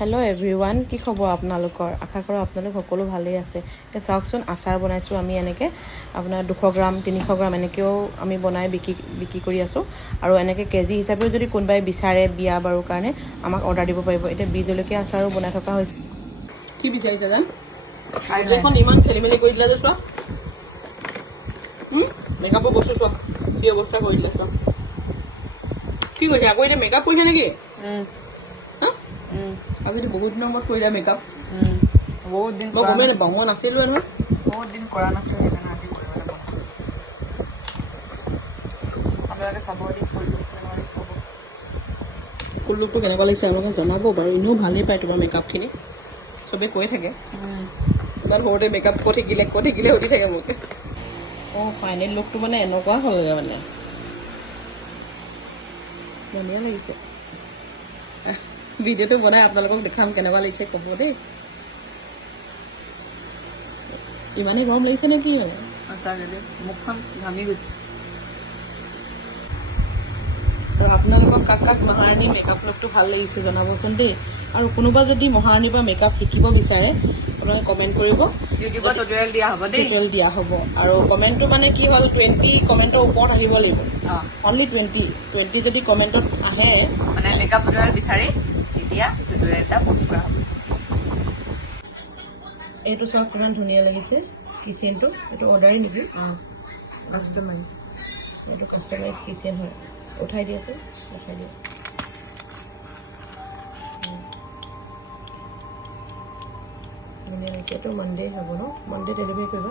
Hello' everyone, কি খবৰ আপোনালোকৰ? আশা কৰোঁ আপোনালোক সকলো ভালেই আছে। এতিয়া চাওকচোন, আচাৰ বনাইছোঁ আমি এনেকৈ আপোনাৰ 200 গ্ৰাম 300 গ্ৰাম এনেকৈও আমি বনাই বিক্ৰী কৰি আছোঁ। আৰু এনেকৈ কেজি হিচাপেও যদি কোনোবাই বিচাৰে বিয়া বাৰুৰ কাৰণে আমাক অৰ্ডাৰ দিব পাৰিব। এতিয়া বীজ জলকীয়া আচাৰো বনাই থকা হৈছে। কি বিচাৰিছে জান? এখন ইমান খেলি মেলি কৰি দিলে যে চোৱা, মেকআপৰ বস্তু চোৱা কি অৱস্থা কৰি দিলে চোৱা। কি কৈছে আকৌ এতিয়া মেকআপ কৰিছে নেকি? আজি বহুত দিনৰ মূৰত কৰিলে মেকআপ। বহুত দিন মই গমেই নাপাওঁ, মই নাছিলোঁ নহয়। বহুত দিন কৰা নাছিল, সেইকাৰণে আজি কৰিবলৈ মন হ'ল। আপোনালোকে চাব দি ফুল লুকটো কেনেকুৱা লাগিছে আপোনালোকে জনাব বাৰু। এনেও ভালেই পায় তোমাৰ মেকআপখিনি, চবেই কৈ থাকে। ইমান সৰুতে মেকআপ ক'ত শিকিলে সুধি থাকে মোক। ফাইনেল লুকটো মানে এনেকুৱা হ'লগৈ মানে ধুনীয়া লাগিছে। ভিডিঅ'টো বনাই আপোনালোকক দেখাম কেনেকুৱা লাগিছে ক'ব দেই। ইমানেই গৰম লাগিছে নে কি মানে? সঁচাকৈ দেই, মুখখন ঘামি গৈছে। আৰু আপোনালোকক কাক কাক মহাৰাণী মেকআপ লুকটো ভাল লাগিছে জনাবচোন দেই। আৰু কোনোবা যদি মহাৰাণীৰ পৰা মেকআপ শিকিব বিচাৰে আপোনালোকে কমেণ্ট কৰিব, ইউটিউবত টিউটৰিয়েল দিয়া হ'ব দেই। টিউটৰিয়েল দিয়া হ'ব। আৰু কমেণ্টটো মানে কি হ'ল 20 কমেণ্টৰ ওপৰত আহিব লাগিব। অনলি 20 যদি কমেণ্টত আহে মানে মেকআপ টিউটৰিয়েল বিচাৰি তেতিয়া টিউটৰিয়েল এটা পষ্ট কৰা হ'ব। এইটো চাওক কিমান ধুনীয়া লাগিছে কিচেনটো। এইটো অৰ্ডাৰী নেকি? কাষ্টমাইজ এইটো কাষ্টমাইজ কিচেন হয়। উঠাই দিয়াচোন, দেখাই দিয়া। ধুনীয়া লাগিছে। এইটো মানডে হ'ব ন? মানডে ডেলিভাৰী কৰিবা।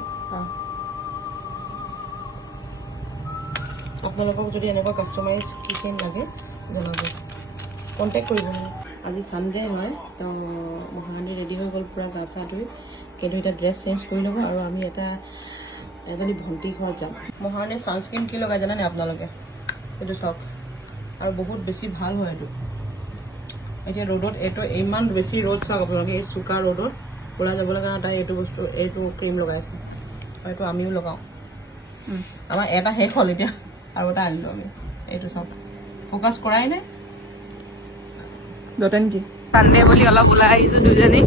আপোনালোকক যদি এনেকুৱা কাষ্টমাইজ কিচেন লাগে জনাব, কণ্টেক্ট কৰিব মানে। আজি ছানডে হয়, তো মহাৰাণী ৰেডি হৈ গ'ল পূৰা গা চা ধুই। কিন্তু এতিয়া ড্ৰেছ চেঞ্জ কৰি ল'ব আৰু আমি এজনী ভণ্টি ঘৰত যাম। মহাৰাণীৰ ছানস্ক্ৰীন কি লগাই জানেনে আপোনালোকে? এইটো চাওক, আৰু বহুত বেছি ভাল হয় এইটো। এতিয়া ৰ'দত এইটো ইমান বেছি ৰ'দ চাওক আপোনালোকে, এই চোকা ৰ'দত ওলাই যাবলৈ কাৰণে তাই এইটো ক্ৰীম লগাইছে। আৰু এইটো আমিও লগাওঁ। আমাৰ এটা শেষ হ'ল, এতিয়া আৰু এটা আনিলোঁ আমি। এইটো চাওক, ফ'কাছ কৰাই নাই নেকি? ছানডে বুলি অলপ ওলাই আহিছোঁ দুজনী।